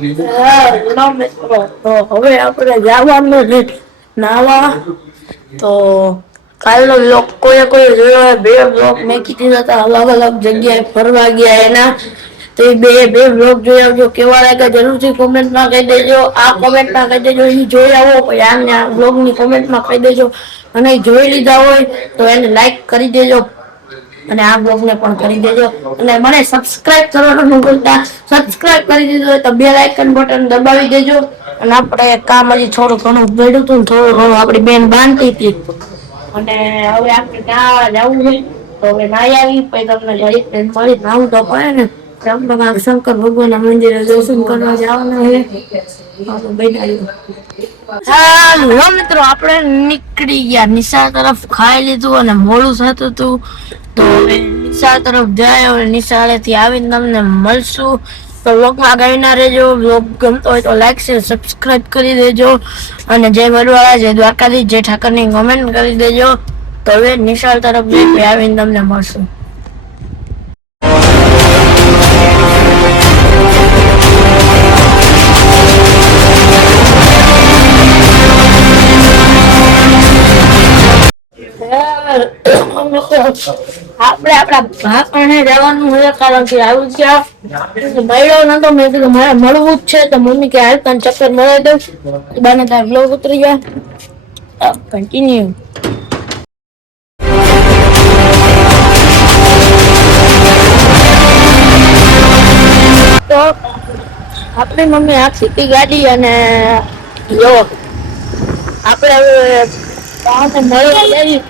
હા મિત્રો, તો હવે આપણે જવાનું છે નાવા. તો કાલનો બ્લોગ કોઈ જોયો, બે બ્લોગ મેકી દીધા હતા અલગ અલગ જગ્યાએ ફરવા ગયા એના. તો બે બ્લોગ જોઈ આવજો, કેવા લાગ્યા જરૂરથી કોમેન્ટમાં કહી દેજો. આ કોમેન્ટમાં કહી દેજો એ જોઈ આવો, પછી આ બ્લોગની કોમેન્ટમાં કહી દેજો. અને જોઈ લીધા હોય તો એને લાઈક કરી દેજો. અને આ બ્લોગને પણ કરી દેજો. અને મને સબસ્ક્રાઇબ કરવાનું ન ભૂલતા. સબસ્ક્રાઇબ કરી દીધું હોય તો બેલ આઇકન બટન દબાવી દેજો. અને આપણે કામ હજી થોડું ઘણું પડ્યું હતું ને, થોડું ઘણું આપણી બેન બાંધતી હતી. અને હવે આપણે નાવા જવું છે. તો હવે નાઈ આવી પછી તમને જઈ મળી નાવું તો પડે ને. શંકર ભગવાન ના મંદિરે દર્શન કરવા જવાના છે. હા મિત્રો, આપણે નીકળી ગયા નિશા તરફ. ખાઈ લીધું અને મોડું થતું હતું, તો હવે નિશા તરફ જાય. હવે નિશાળેથી આવીને તમને મળશું. તો વ્લોગમાં ગયના રહેજો. વ્લોગ ગમતો હોય તો લાઈક શેર સબસ્ક્રાઇબ કરી દેજો. અને જય વડવાળા, જય દ્વારકાધીશ, જય ઠાકરની કોમેન્ટ કરી દેજો. તો હવે નિશાળ તરફ જઈ આવીને તમને મળશું. આપણે આપણા ભાકણે જવાનું હોય, કારણ કે આવું છે મળ્યો નતો. મેં કીધું મારે મળવું જ છે, તો મમ્મી કે હાલ તને ચક્કર મળાવી દઉં. બાને તાર બ્લોગ ઉતરી ગયા. કન્ટિન્યુ. તો આપણી મમ્મી આખી ગાડી અને જો આપણે હવે મળવા જઈએ.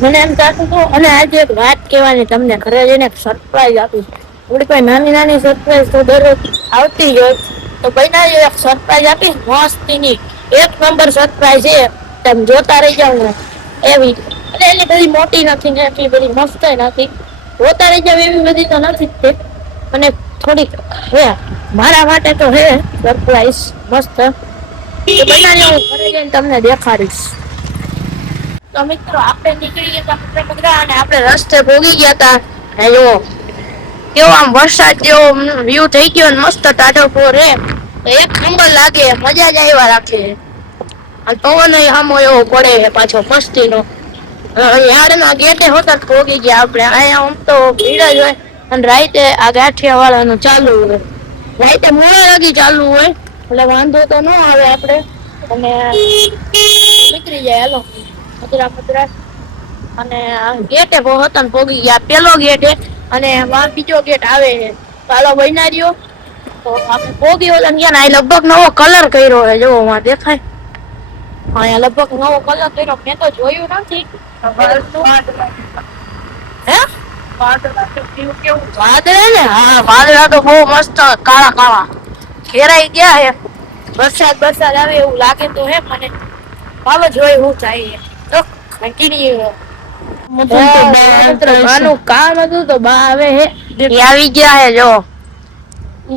મને એમ થતું હતું, અને આજે એક વાત કહેવાની તમને, ઘરે જઈને એક સરપ્રાઈઝ આપીશ. થોડી કોઈ નાની નાની સરપ્રાઈઝ તો દરરોજ આવતી જ હોય. તો ભાઈ એક સરપ્રાઈઝ આપીશ મસ્તીની, એક નંબર સરપ્રાઈઝ છે. તમે જોતા રહી જાવ ને એવી. એટલે એટલી બધી મોટી નથી ને એટલી બધી મસ્ત નથી. જોતા રહી જાવ એવી બધી તો નથી જ તે. અને થોડીક હે મારા માટે તો હે સરપ્રાઈઝ મસ્ત. એ બનાવી હું ઘરે જઈને તમને દેખાડીશ. તો મિત્રો, આપણે નીકળી ગયા હતા અને આપણે રસ્તે ભોગી ગયા હતા. હેલો, કેવો આમ વરસાદ જેવો વ્યૂ થઈ ગયો ને, મસ્ત ટાઢો પોર હે. એક નંબર લાગે, મજા જ આવ્યા રાખે. પવન સામો એવો પડે પાછો મસ્તીનો. યારના ગેટે હોતા ભોગી ગયા આપણે. અહીંયા આમ તો ભીડ જ હોય. અને રાતે આ ગાંઠિયા વાળાનું ચાલુ હોય. રાતે મોડા લગી ચાલુ હોય, એટલે વાંધો તો ન આવે આપણે. અને નીકળી જાય. હાલો મધુરા. અને ગેટે હતા ભોગી ગયા. પેલો ગેટ અને બીજો ગેટ આવે. ચાલો બનાર્યો. તો આપણે ભોગી ઓલા ગયા ને, લગભગ નવો કલર કર્યો હોય. જોવો માં દેખાય. અહીંયા લગભગ નવો કલર કર્યો. મેં તો જોયું નથી. હે વાદળા ને? હા, વાદળા તો બહુ મસ્ત કાળા કાળા ઘેરાઈ ગયા હે. વરસાદ આવે એવું લાગે તો હે મને. વાવાઝોડું હું જાય તો કન્ટિન્યુ. બાનું કામ હતું તો બા આવે હે. આવી ગયા હે. જો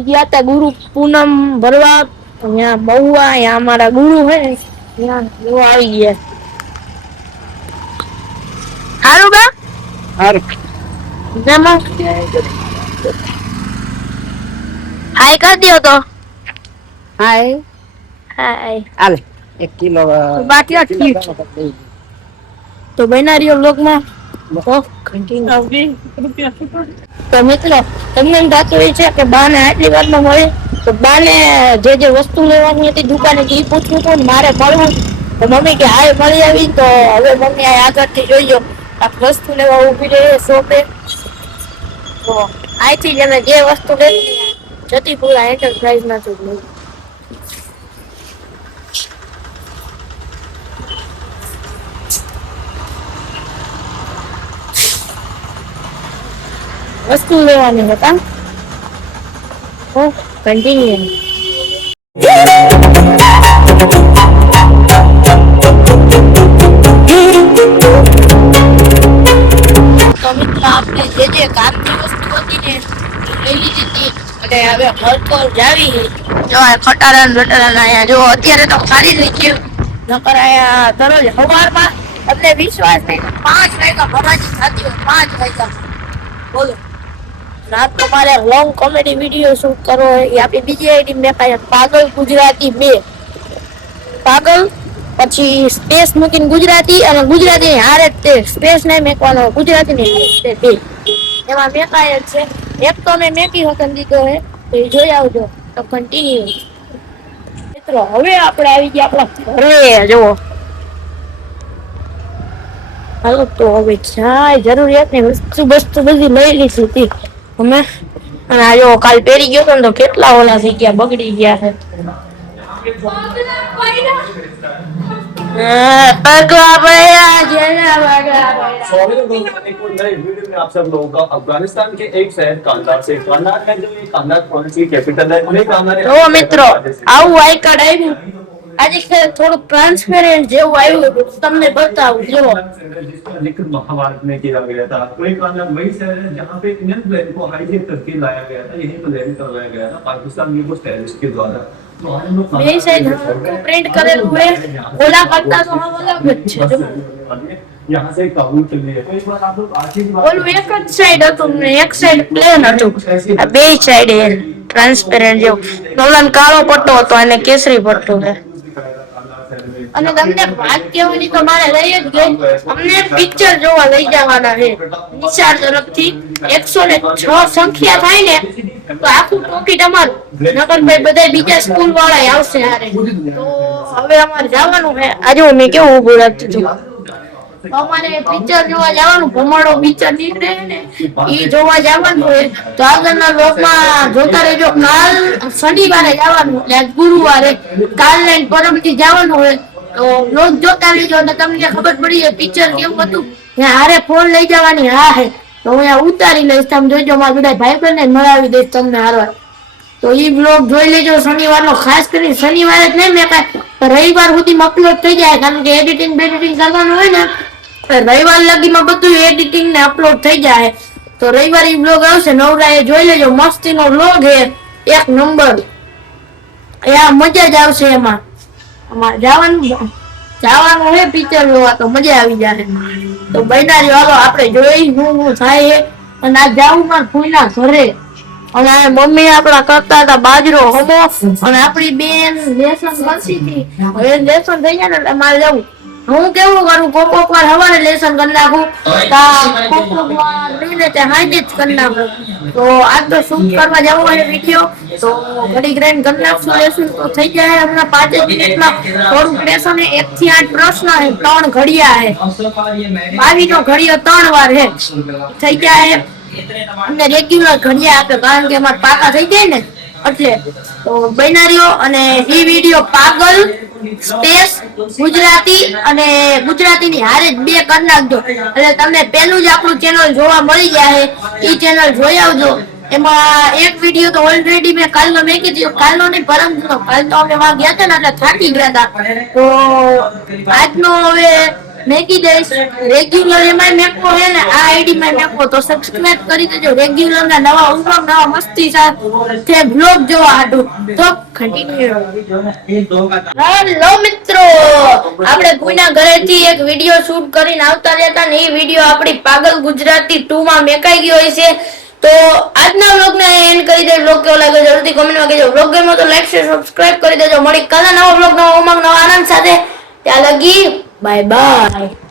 ગયા તા ગુરુ પૂનમ ભરવા. અહીંયા બહુઆ અહીંયા અમારા ગુરુ હે ત્યાં આવી ગયા. હારું બા? હારું. હાય કરી દો તો. હાય હાય. હાલે 1 કિલો બાકી ઠીક. તો બનાર્યો બ્લોગમાં. તો મિત્રો, તમને એમ થતું હોય છે કે બાને આટલી વારમાં મળે. તો બાને જે વસ્તુ લેવાની હતી દુકાને એ પૂછવું હતું ને મારે મળવું. તો મમ્મી કે હાય મળી આવી. તો હવે મમ્મી આ આગળથી જોઈજો આ વસ્તુ લેવા ઉભી રહે શોપે. તો અહીંથી જ અમે જે વસ્તુ લેતી જતીપુરા એન્ટરપ્રાઇઝ માંથી. વસ્તુ લેવાની હતા. કન્ટિન્યુ. તો મિત્રો, આપણે જે કામની વસ્તુ હતી ને લઈ લીધી હતી. અને હવે ઘર પર જાવી. જો ખટારા બટારા જો અત્યારે તો ખાલી થઈ ગયું. નકર અહીંયા દરરોજ સવારમાં તમને વિશ્વાસ નહીં 5 વાગ્યા ભરાજી થતી હોય. 5 વાગ્યા બોલો. ના તમારે લોંગ કોમેડી વિડીયો શૂટ કરવો હોય એ આપણી બીજી આઈડી મેકાય પાગલ ગુજરાતી 2 પાગલ પછી સ્પેસ મૂકીને ગુજરાતી અને ગુજરાતી હારે તે સ્પેસ નહીં મેકવાનો ગુજરાતી ની હારે તે એમાં મેકાય જ છે એક તો મેં મેકી હકન દીધો હે તો એ જોઈ આવજો તો કન્ટિન્યુ મિત્રો હવે આપણે આવી ગયા આપણા ઘરે જુઓ હાલો તો હવે જાય જરૂરિયાતની વસ્તુ બધી લઈ લીધી હતી અમે અને આ જો કાલ પહેરી ગયો તો કેટલા ઓલા થઈ ગયા બગડી ગયા છે पगला भैया जेना एक और नए वीडियो में आप सब लोगों का अफगानिस्तान के एक शहर कांदार से कांदार है जो ये कांदार प्रोविंस की कैपिटल है उन्हें कांदार ઓ મિત્રો આવું આઈ કાર્ડ આવ્યું આજે થોડું ટ્રાન્સપેરેન્ટ જેવું આવ્યું તમને બતાવું જો जिसका जिक्र महाभारत में किया गया था वही कांदार वही शहर है जहाँ पे इंडियन प्लेन को हाईजेक करके लाया गया था यहीं पर लैंड करवाया गया था पाकिस्तान के कुछ टेररिस्ट के द्वारा બે સાઈડ પ્રિન્ટ કરેલું હોય ઓલા કરતા તો આમ અલગ જ છે यहाँ से काबुल के लिए तो इस बार आप लोग आखिरी ઓલું એક જ સાઈડ હતું ને એક સાઈડ પ્લેન હતું આ બે સાઈડ એ ટ્રાન્સપેરેન્ટ જેવું નોલન કાળો પટ્ટો હતો અને કેસરી પટ્ટો છે અને તમને વાત કહેવાની તો મારે રહી જ ગઈ અમને પિક્ચર જોવા લઈ જવાના છે નિશાળ તરફથી 106 સંખ્યા થાય ને તો આખું ટોકી તમારું નગરભાઈ બધા બીજા સ્કૂલ વાળા આવશે હારે તો હવે અમારે જવાનું છે આજે મેં કેવું ઉભું રાખતું હતું અમારે પિક્ચર જોવા જવાનું ભમાડો પિક્ચર નીકળે ને એ જોવા જવાનું હોય તો આગળના લોકમાં જોતા રહેજો કાલ શનિવારે જવાનું એટલે ગુરુવારે કાલ લઈને પરમથી જવાનું હોય તો લોક જોતા રહેજો અને તમને ખબર પડી જાય પિક્ચર કેવું હતું હારે ફોન લઈ જવાની હા હે તો હું અહીંયા ઉતારી લઈશ તમે જોજો મારા બધા ભાઈ બહેનને મળાવી દઈશ તમને હારવાર તો એ બ્લોગ જોઈ લેજો શનિવારનો ખાસ કરીને શનિવારે જ નહીં મેં કાંઈ રવિવાર સુધીમાં અપલોડ થઈ જાય કારણ કે એડિટિંગ કરવાનું હોય ને રવિવાર લગીમાં બધું એડિટિંગ ને અપલોડ થઈ જાય તો રવિવારે બ્લોગ આવશે નવરાએ જોઈ લેજો મસ્તીનો બ્લોગ હે એક નંબર એ આ મજા જ આવશે એમાં અમારે જવાનું હે પિક્ચર જોવા તો મજા આવી જાય તો બહેનારી હાલો આપણે જોઈ શું થાય અને આ જાવું માર ફૂઈના ઘરે અને મમ્મી આપણા કરતા હતા બાજરો હમો અને આપણી બેન લેસન કરતી હતી હવે લેસન થઈ જાય ને એટલે મારે જવું હું કેવું કરું કોક વાર હવારે લેસન કરી નાખું કોક વાર લઈને તે હાજે જ કરી નાખું તો આજ તો શૂટ કરવા જવું હોય વિડીયો તો ઘડી ગ્રેન્ડ કરી નાખશું લેસન તો થઈ જાય હમણાં 5 મિનિટમાં થોડુંક લેસન 1 થી 8 પ્રશ્ન હે 3 ઘડિયા હે 22 નો ઘડિયો 3 વાર હે થઈ જાય અને રેગ્યુલર ઘડિયા આપે કારણ કે અમારા પાકા થઈ જાય ને એટલે તો બનારીઓ અને ઈ વિડીયો પાગલ સ્પેસ ગુજરાતી અને ગુજરાતીની હારે જ 2 કરી નાખજો એટલે તમને પહેલું જ આપણું ચેનલ જોવા મળી જાય ઈ ચેનલ જોઈ આવજો એમાં એક વિડીયો તો ઓલરેડી મેં કાલનો મેકી દીધો કાલનો નહીં પરમદિવસનો કાલ તો અમે વાં ગયા હતા ને એટલે થાકી ગયા હતા તો આજનો હવે મેકી દઈશ રેગ્યુલર એમાં મેકો હે ને આ આઈડી માં મેકો તો સબસ્ક્રાઇબ કરી દેજો રેગ્યુલર ના નવા ઉમંગ નવા મસ્તી સાથે બ્લોગ જોવા હાટું તો કન્ટિન્યુ હેલો મિત્રો આપણે કોઈના ઘરેથી એક વિડિયો શૂટ કરીને આવતા રહેતા ને એ વિડિયો આપણી પાગલ ગુજરાતી 2 માં મેકાઈ ગયો છે તો આજના વ્લોગ ને એન્ડ કરી દે વ્લોગ કેવો લાગ્યો જલ્દી કમેન્ટ માં કહેજો વ્લોગ ગમ્યો તો લાઈક શેર સબસ્ક્રાઇબ કરી દેજો મળી કાલે નવો વ્લોગ નવો ઉમંગ નવા આનંદ સાથે ત્યાં લગી બાય બાય